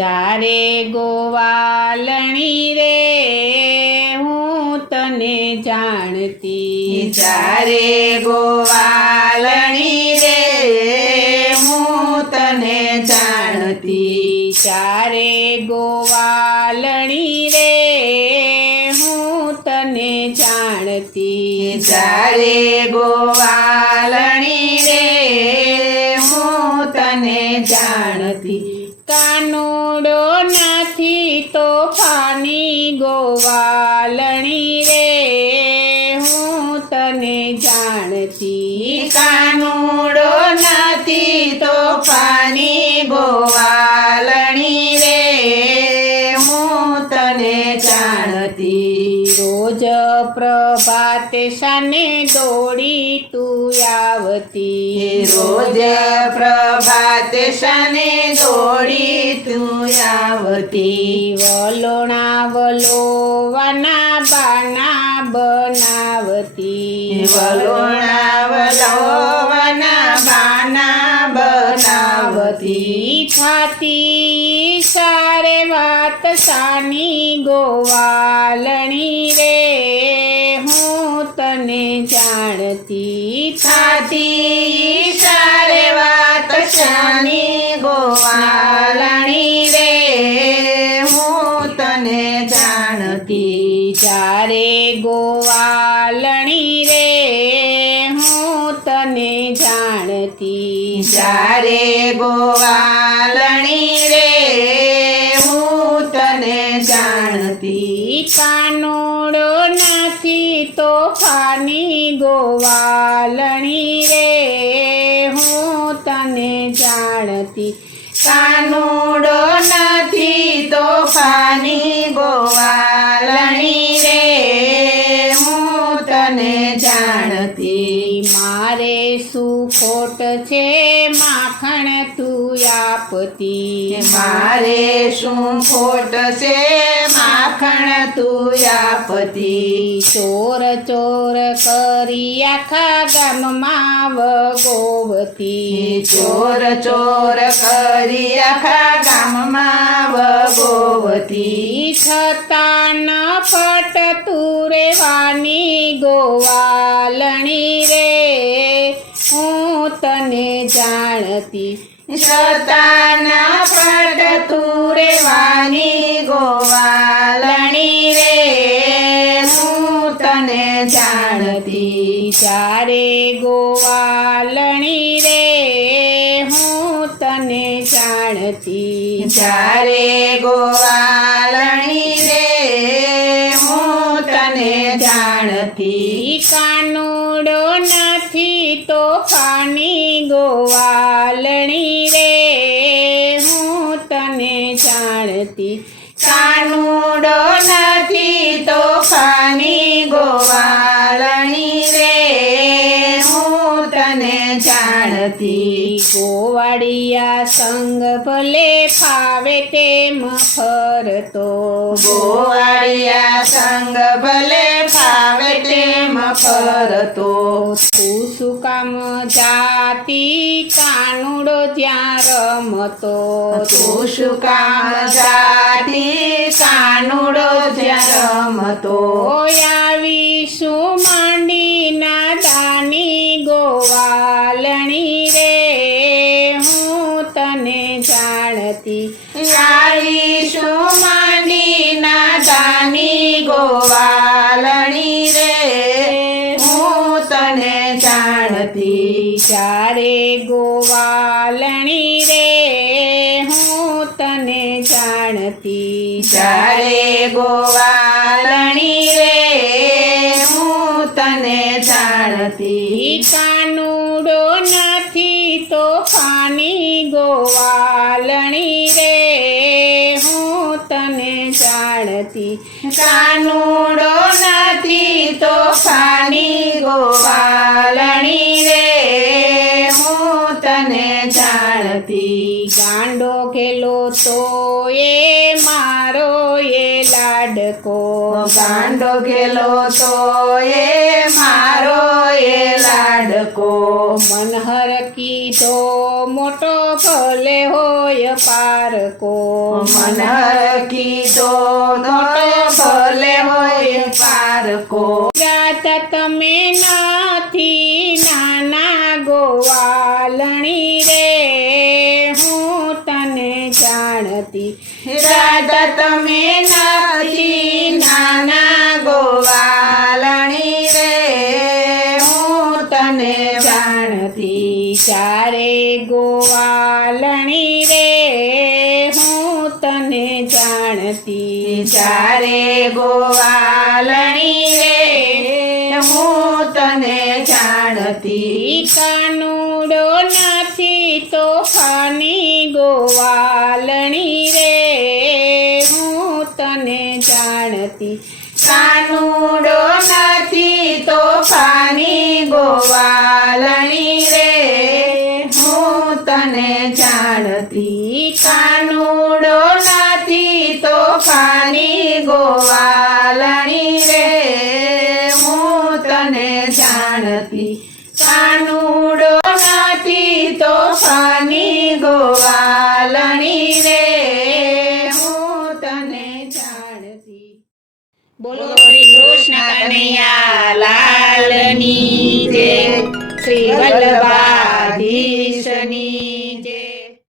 ચારે ગોવાલણી રે હું તને જાણતી, ચારે ગોવાલણી રે હું તને જાણતી, ચારે ગોવાલણી રે હું તને જાણતી, ચારે ગોવાલણી રે હું તને જાણતી, કાનુડો નથી તોફાની ગોવાલણી રે હું તને જાણતી, કાનુડો નથી તોફાની ગોવાલણી રે હું તને જાણતી, રોજ પ્રભાતે શાને દોડી તું આવતી, રોજ પ્રભાતે શાને દોડી તું આવતી, વલોણા વલોવાના બાના બનાવતી, વલોણા વલોવાના બાના બનાવતી, થાતી સારે વાત સાની ગોવાલણી રે હું તને જાણતી, થાતી સારે વાત શાની ગોવાલણી રે હું તને જાણતી, ચારે ગોવાલણી રે હું તને જાણતી, ચારે ગોવાલણી રે હું તને જાણતી, કાનુડો નથી તોફાની ગોવાલણી રે હું તને જાણતી, કાનુડો નથી તોફાની ગોવાલણી રે હું તને જાણતી, મારે શું ખોટ છે માખણ તું આપતી, મારે શું ખોટ છે માખણ તું આપતી, ચોર ચોર કરી આખા ગામમાં વગોવતી, ચોર ચોર કરી આખા ગામમાં વગોવતી, છતાં ન ફટતું રેવાની ગોવાલણી રે હું તને જાણતી, છતાં ના પડતું રેવાની ગોવાલણી રે હું તને જાણતી, ચારે ગોવાલણી રે હું તને જાણતી, ચારે ગોવાલણી રે હું તને જાણતી, કાનુડો નથી તોફાની ગોવાલણી રે હું તને જાણતી, કાનુડો નથી તોફાની ગોવાલણી રે હું તને જાણતી, ગોવાળિયા સંગ ભલે ફાવે તેમ ફરતો, ગોવાળિયા સંગ ભલે ફાવે તેમ ફરતો, તું શું કામ જાતી કાનુડો જ્યાં રમતો, તું શું કામ જાતી કાનુડો જ્યાં રમતો, આવી શું માંડી ના દાની ગોવાલણી રે હું તને જાણતી, આવી શું માંડી ના દાની ગોવાલણી રે હું તને જાણતી, ચારે ગોવાલણી રે હું તને જાણતી, ચારે ગોવાલણી રે હું તને જાણતી, કાનુડો નથી તોફાની ગોવાલણી રે હું તને જાણતી, કાનુડો નથી તોફાની ગોવાલણી રે હું તને જાણતી, ગાંડો ખેલો તો એ મારો એ લાડકો, ગાંડો ગેલો તો એ મારો એ લાડકો, મનહર કીધો મોટો ભલે હોય હોય પારકો મન કીધો તો ભલે હોય પારકો જાતા તમે નથી નાના ગોવાલણી રે હું તને જાણતી રાધા તમે નથી નાના ગોવાલણી રે હું તને જાણતી ચારે ગોવાલણી રે હું તને જાણતી ચારે ગોવાલણી રે હું તને જાણતી કાનુડો નથી તોફાની ગોવાલણી રે હું તને જાણતી કાનુડો નથી તોફાની ગોવાલણી રે હું તને જાણતી કાનુડો નથી તોફાની ગોવાલણી રે હું તને જાણતી કાનુડો નથી તોફાની ગોવાલણી રે હું તને જાણતી બોલો શ્રી કૃષ્ણ કનૈયા લાલની જય શ્રી વલ્લભાધીશની